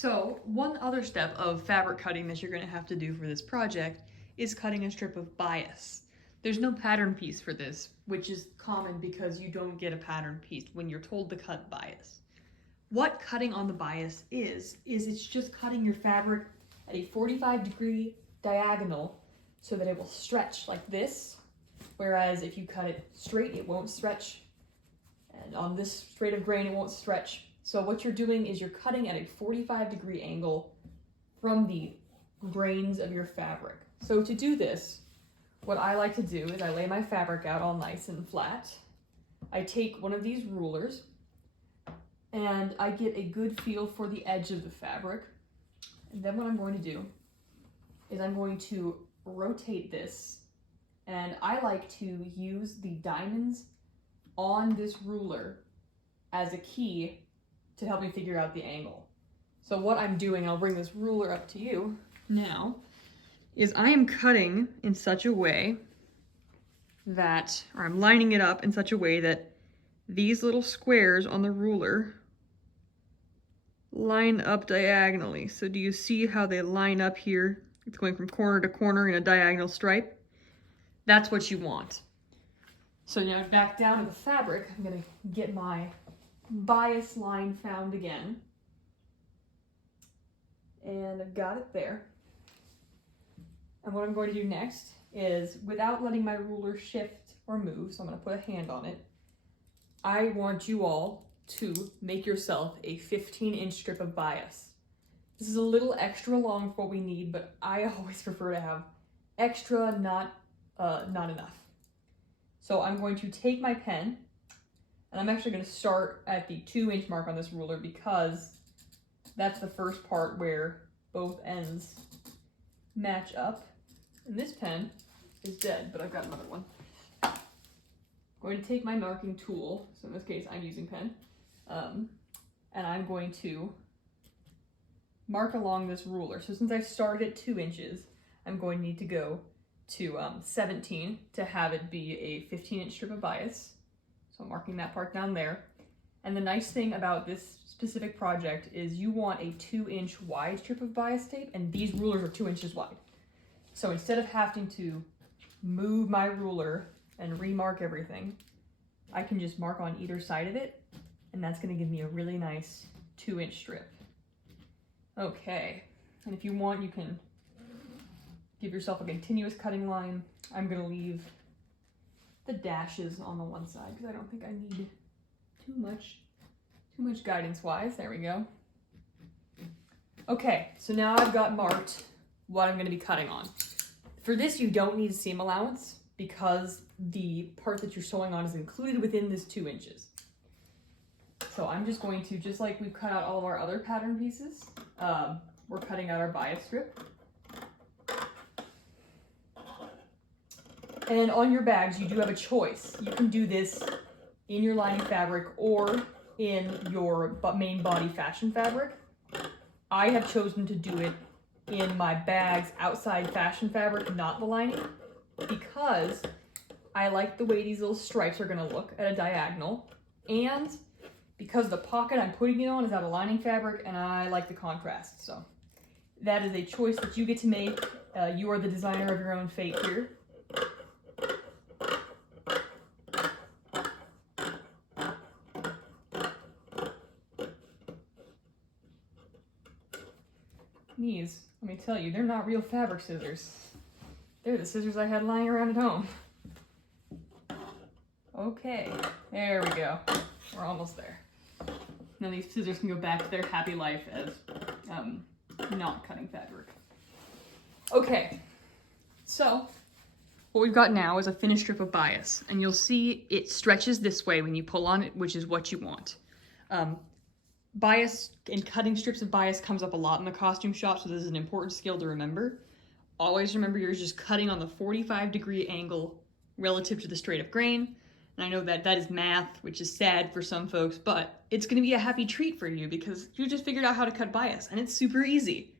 So one other step of fabric cutting that you're going to have to do for this project is cutting a strip of bias. There's no pattern piece for this, which is common because you don't get a pattern piece when you're told to cut bias. What cutting on the bias is it's just cutting your fabric at a 45-degree diagonal so that it will stretch like this, whereas if you cut it straight, it won't stretch, and on this straight of grain, it won't stretch. So what you're doing is you're cutting at a 45-degree angle from the grains of your fabric. So to do this, what I like to do is I lay my fabric out all nice and flat. I take one of these rulers and I get a good feel for the edge of the fabric. And then what I'm going to do is I'm going to rotate this, and I like to use the diamonds on this ruler as a key to help me figure out the angle. So what I'm doing, I'll bring this ruler up to you now, is I am cutting in such a way that, or I'm lining it up in such a way that these little squares on the ruler line up diagonally. So do you see how they line up here? It's going from corner to corner in a diagonal stripe. That's what you want. So now back down to the fabric, I'm gonna get my bias line found again. And I've got it there. And what I'm going to do next is, without letting my ruler shift or move, so I'm gonna put a hand on it, I want you all to make yourself a 15-inch strip of bias. This is a little extra long for what we need, but I always prefer to have extra, not enough. So I'm going to take my pen, and I'm actually going to start at the 2-inch mark on this ruler because that's the first part where both ends match up. And this pen is dead, but I've got another one. I'm going to take my marking tool, so in this case I'm using pen, and I'm going to mark along this ruler. So since I started at 2 inches, I'm going to need to go to 17 to have it be a 15-inch strip of bias. So I'm marking that part down there. And the nice thing about this specific project is you want a 2-inch wide strip of bias tape, and these rulers are 2 inches wide. So instead of having to move my ruler and remark everything, I can just mark on either side of it, and that's going to give me a really nice 2-inch strip. Okay, and if you want, you can give yourself a continuous cutting line. I'm going to leave the dashes on the one side because I don't think I need too much guidance-wise. There we go. Okay, so now I've got marked what I'm going to be cutting on. For this, you don't need seam allowance because the part that you're sewing on is included within this 2 inches. So I'm just going to, just like we've cut out all of our other pattern pieces, we're cutting out our bias strip. And on your bags, you do have a choice. You can do this in your lining fabric or in your main body fashion fabric. I have chosen to do it in my bags outside fashion fabric, not the lining, because I like the way these little stripes are gonna look at a diagonal, and because the pocket I'm putting it on is out of lining fabric and I like the contrast. So that is a choice that you get to make. You are the designer of your own fate here. These, let me tell you, they're not real fabric scissors. They're the scissors I had lying around at home. Okay, there we go. We're almost there. Now these scissors can go back to their happy life as not cutting fabric. Okay, so what we've got now is a finished strip of bias, and you'll see it stretches this way when you pull on it, which is what you want. Bias and cutting strips of bias comes up a lot in the costume shop, so this is an important skill to remember. Always remember you're just cutting on the 45-degree angle relative to the straight of grain. And I know that that is math, which is sad for some folks, but it's going to be a happy treat for you because you just figured out how to cut bias, and it's super easy.